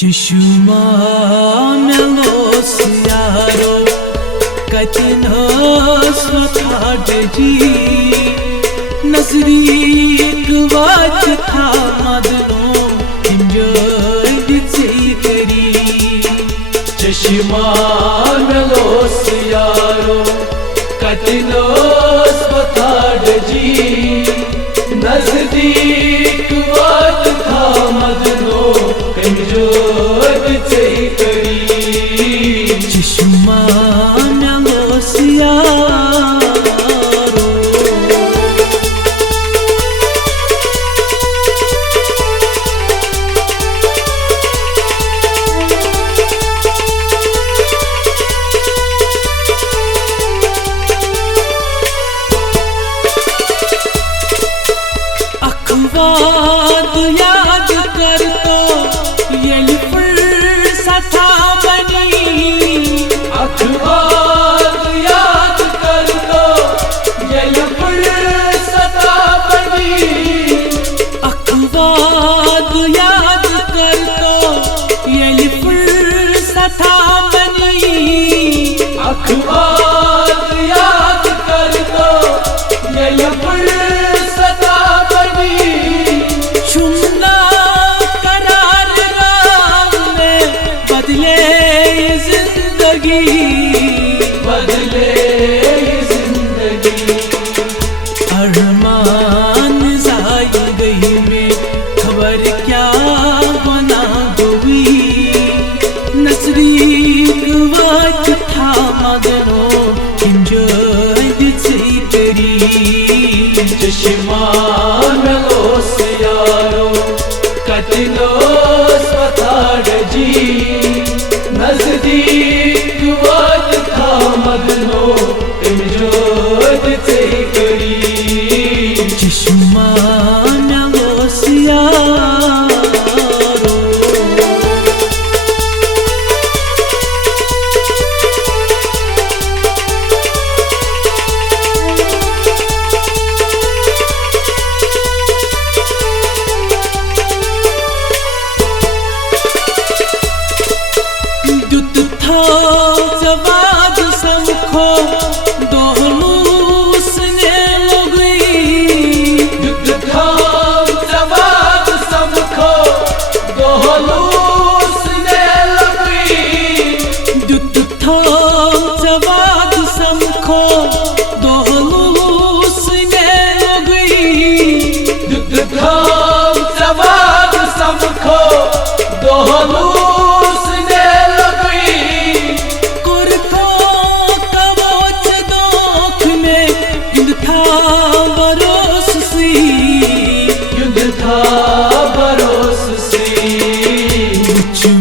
चश्मा मेलोस यारो कतिन स्वथा डजी नजदीक वाच था मदनो इंजोय से करी। चश्मा मेलोस यारो कतिन स्वथा डजी नजदीक वाच था मदनो इंजोय से करी। चश्मा मेलोस अखबार याद कर तो ये फुर्सत बनी। अखबार याद कर तो ये फुर्सत बनी। अखबार याद कर तो ये फुर्सत बनी। अखबार याद कर तो ये फुर्सत बनी। चुमना करार राम में बदले जिंदगी, बदले जिंदगी। अरमान जाई गई में खबर क्या बना हुई। नजदीक वक्त था मदनो इंजोय से करी। चश्मा मेलोस यारो कतिनो स्वथा डजी नजदीक वाच था मदनो इंजोय से करी। चश्मा मेलोस जवाब सबको दोहलूस ने लगई। युद्ध था जवाब सबको दोहलूस ने लगई। युद्ध था जवाब सबको दोहलूस ने लगई। युद्ध था जवाब सबको दोहलूस ने लगई। युद्ध था बरोस सी।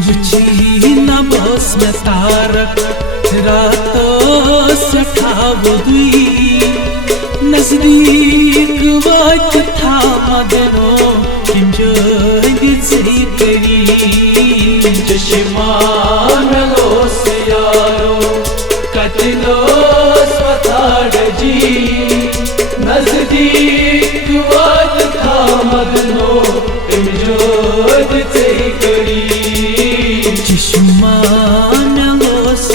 बुची न बस में तारक रातों से ठावुई। नजदीक वक्त था मदनो इंजोय से करी। चश्मा मेलोस यारो कतिनो स्वथा डजी नजदीक वाच था मदनो इंजोय से करी। चश्मा मेलोस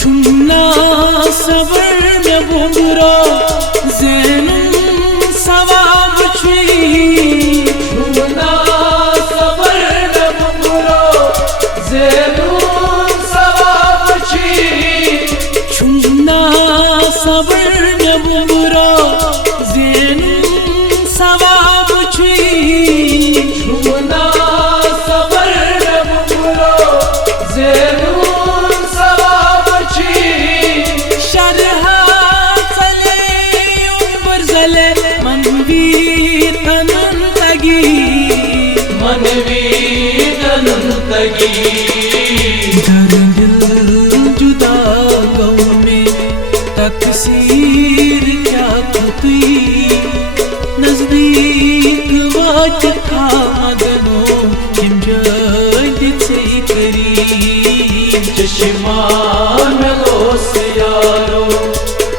चुमना सबर में बुमरो ज़ैनुम सवाब छी। चुमना सबर में बुमरो ज़ैनुम सवाब छी। चुमना सबर में बुमरो ज़ैनुम सवाब छी। चुमना सबर में बुमरो ज़ैनुम सवाब छी। शरहा चले उम्र चले मनवी तनंतगी। मनवी तनंतगी। दिल जुदा गम में तकसीर क्या थी। नजदीक वाट था मदनो यम जद से करी चश्मा मेलोस यारो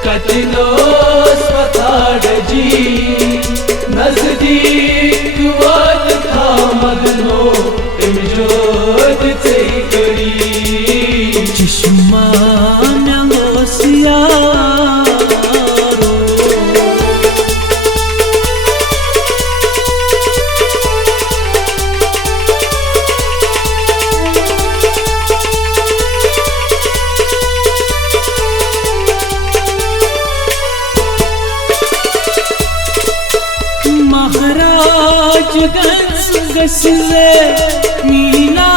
कतलोस पता डजी नजदीक वाट था मदनो यम जद से करी चश्मा मेलोस यारो महाराज गंस गसले मीना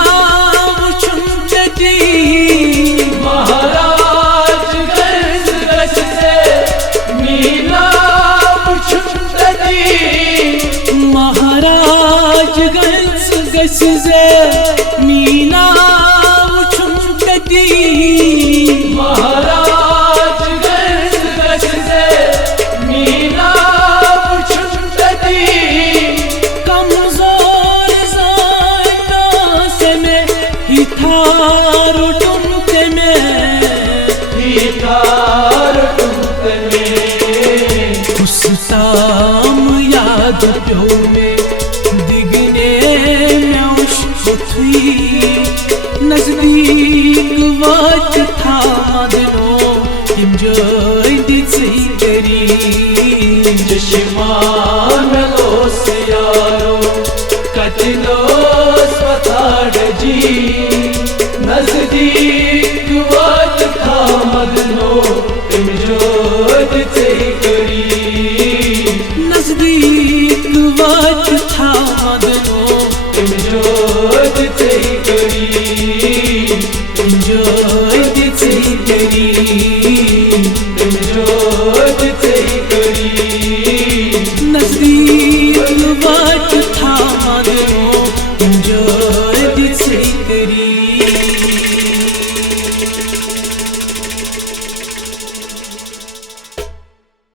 वुचुन तदी महाराज गंस गसले मीना वुचुन तदी महाराज गंस गसले मीना वुचुन तदी महाराज गंस गसले मीना वुचुन तदी कमजोर जाना से में ही थारो टुमते में हितार टुमते में उस ताम याद प्यो में दिगने म्याउश उठी नजदीक वाट था मदनो यम जद से करी चश्मा मेलोस यारो कतलोस पता डजी नजदीक वाट था मदनो यम जद से करी नजदीक वाट था मदनो यम जद से करी यम जद से करी यम जद से करी नजदीक वाट था मदनो यम जद से करी।